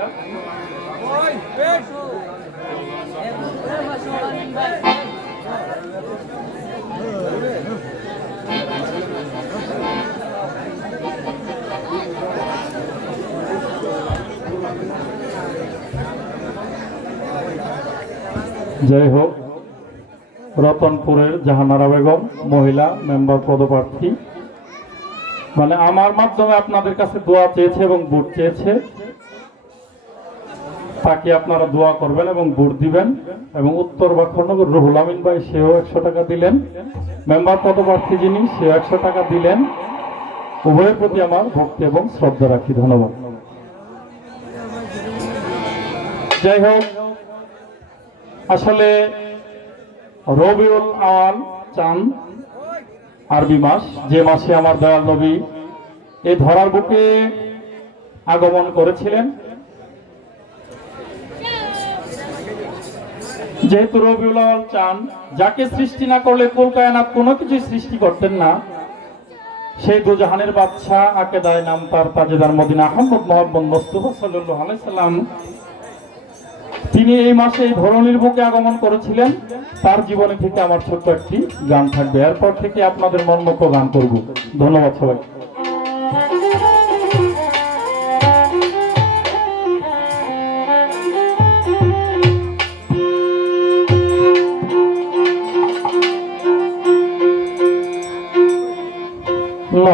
জয় হোক। রতনপুরের জাহানারা বেগম, মহিলা, মেম্বার পদপ্রার্থী। মানে আমার মাধ্যমে আপনাদের কাছে দোয়া চেয়েছে এবং ভোট চেয়েছে। তাকে আপনারা দোয়া করবেন এবং ভোট দিবেন এবং উত্তর বাক্ষরনগর রুহুল আমিন ভাই, সেও একশো টাকা দিলেন। মেম্বার পদপ্রার্থী যিনি, সেও একশো টাকা দিলেন। উভয়ের প্রতি আমার ভক্তি এবং শ্রদ্ধা রাখি। ধন্যবাদ। যাই হোক, আসলে রবিউল আওয়াল চান আরবি মাস, যে মাসে আমার দয়াল নবী এই ধরার বুকে আগমন করেছিলেন। যেহেতু রবিউল আওয়াল চান, যাকে সৃষ্টি না করলে কলকায়নাথ কোনো কিছু সৃষ্টি করতেন না, সেই দুজাহানের বাদশাহ আকেদায় নাম তার তাজেদার মদিনা আহমদ মোহাম্মদ মোস্তফা সাল্লাহ আলাইসাল্লাম তিনি এই মাসে এই ধরনের বুকে আগমন করেছিলেন। তার জীবনে থেকে আমার ছোট্ট একটি গান থাকবে। এরপর থেকে আপনাদের মনমতো গান করব। ধন্যবাদ সবাই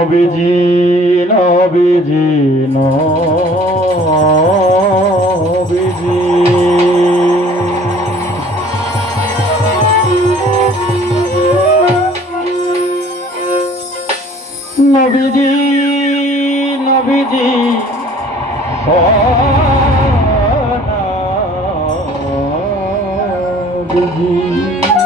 নবীজি নবীজি নবীজি। নবীজি নবীজি ও নবীজি।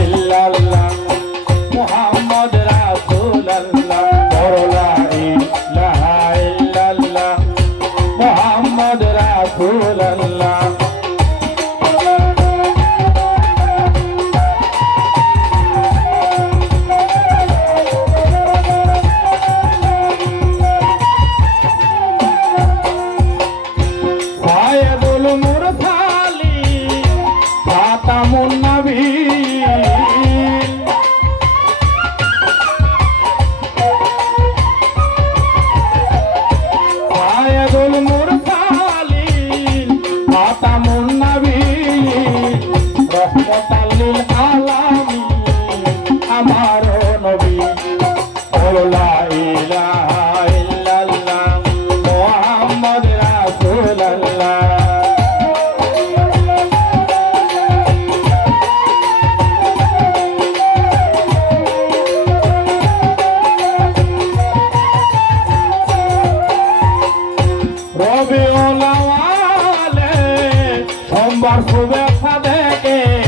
ইল্লাল্লাহ মুহাম্মদ রবিউল আওয়ালে সোমবার শুভেচ্ছা দেখে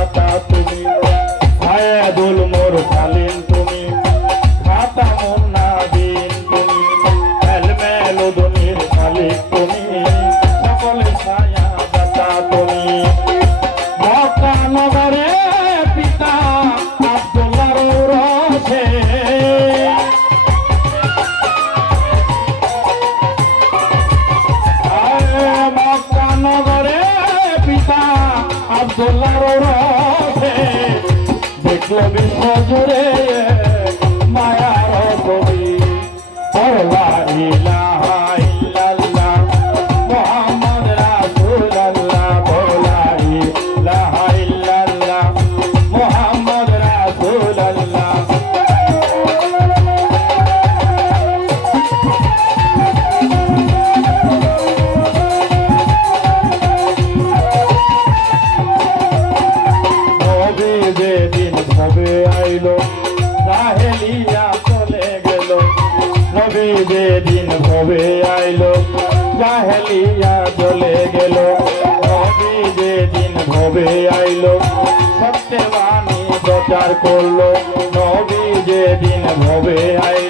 নবী আইলো? জাহেলিয়া চলে গেল। নবী দিন ভবে আইলো? জাহেলিয়া চলে গেল। নবী দিন ভবে আইলো? সত্যবাণী প্রচার করল। নবী যে দিন ভবে আইলো?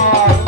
Yeah.